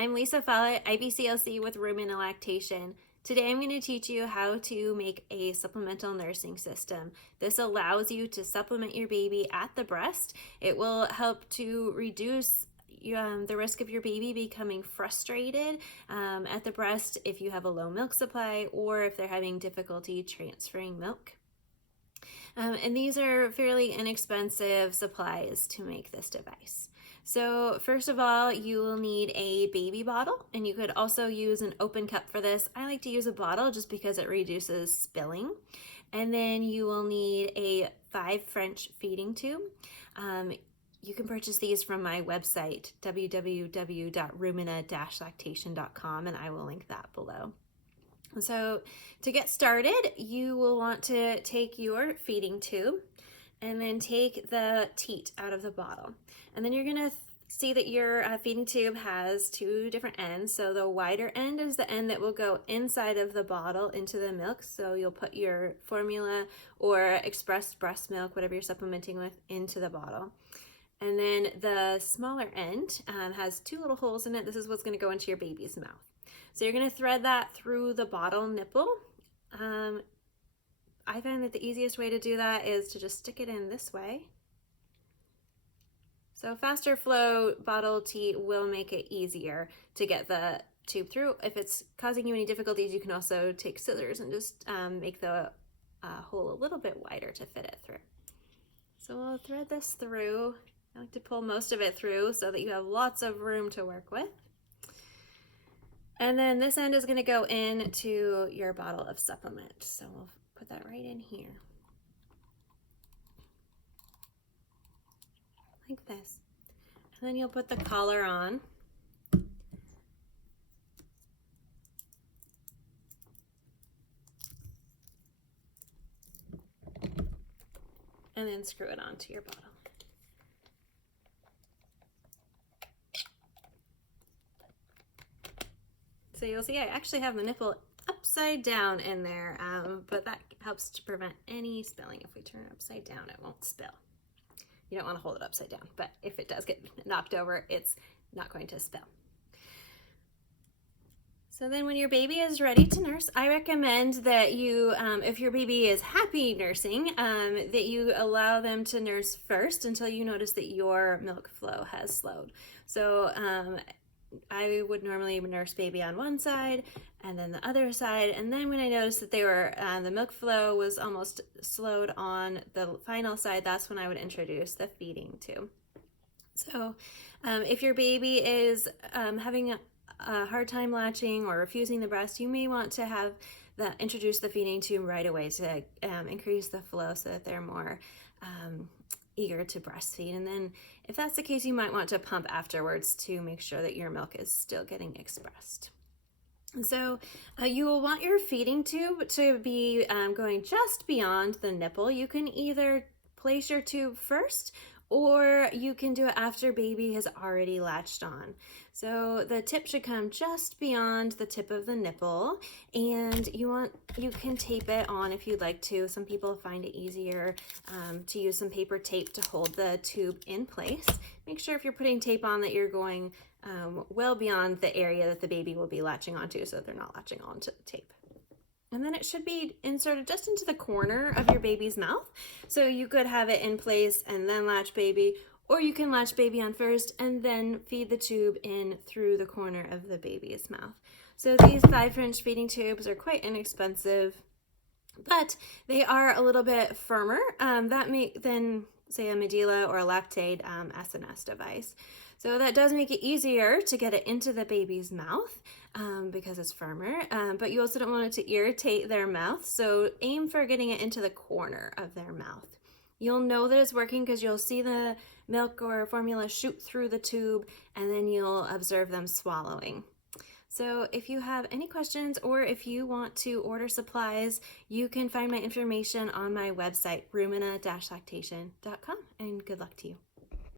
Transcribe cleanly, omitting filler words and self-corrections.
I'm Lisa Follett, IBCLC with Rumina Lactation. Today I'm going to teach you how to make a supplemental nursing system. This allows you to supplement your baby at the breast. It will help to reduce the risk of your baby becoming frustrated at the breast if you have a low milk supply or if they're having difficulty transferring milk. And these are fairly inexpensive supplies to make this device. So first of all, you will need a baby bottle, and you could also use an open cup for this. I like to use a bottle just because it reduces spilling. And then you will need a 5 French feeding tube. You can purchase these from my website, www.rumina-lactation.com, and I will link that below. So to get started, you will want to take your feeding tube and then take the teat out of the bottle. And then you're gonna see that your feeding tube has 2 different ends. So the wider end is the end that will go inside of the bottle into the milk. So you'll put your formula or expressed breast milk, whatever you're supplementing with, into the bottle. And then the smaller end has 2 little holes in it. This is what's gonna go into your baby's mouth. So you're going to thread that through the bottle nipple. I find that the easiest way to do that is to just stick it in this way. So faster flow bottle teat will make it easier to get the tube through. If it's causing you any difficulties, you can also take scissors and just make the hole a little bit wider to fit it through. So we'll thread this through. I like to pull most of it through so that you have lots of room to work with. And then this end is going to go into your bottle of supplement. So we'll put that right in here. Like this. And then you'll put the collar on. And then screw it onto your bottle. So you'll see I actually have the nipple upside down in there, but that helps to prevent any spilling. If we turn it upside down, it won't spill. You don't want to hold it upside down, but if it does get knocked over, it's not going to spill. So then when your baby is ready to nurse, I recommend that you, if your baby is happy nursing, that you allow them to nurse first until you notice that your milk flow has slowed. So I would normally nurse baby on one side and then the other side, and then when I noticed that they were the milk flow was almost slowed on the final side, that's when I would introduce the feeding tube. So if your baby is having a hard time latching or refusing the breast, you may want to introduce the feeding tube right away to increase the flow so that they're more eager to breastfeed. And then if that's the case, you might want to pump afterwards to make sure that your milk is still getting expressed. And so you will want your feeding tube to be going just beyond the nipple. You can either place your tube first or you can do it after baby has already latched on. So the tip should come just beyond the tip of the nipple, and you can tape it on if you'd like to. Some people find it easier to use some paper tape to hold the tube in place. Make sure if you're putting tape on that you're going well beyond the area that the baby will be latching onto so that they're not latching onto the tape. And then it should be inserted just into the corner of your baby's mouth. So you could have it in place and then latch baby, or you can latch baby on first and then feed the tube in through the corner of the baby's mouth. So these 5 French feeding tubes are quite inexpensive, but they are a little bit firmer than say a Medela or a Lactate SNS device. So that does make it easier to get it into the baby's mouth because it's firmer, but you also don't want it to irritate their mouth. So aim for getting it into the corner of their mouth. You'll know that it's working because you'll see the milk or formula shoot through the tube, and then you'll observe them swallowing. So if you have any questions or if you want to order supplies, you can find my information on my website, rumina-lactation.com, and good luck to you.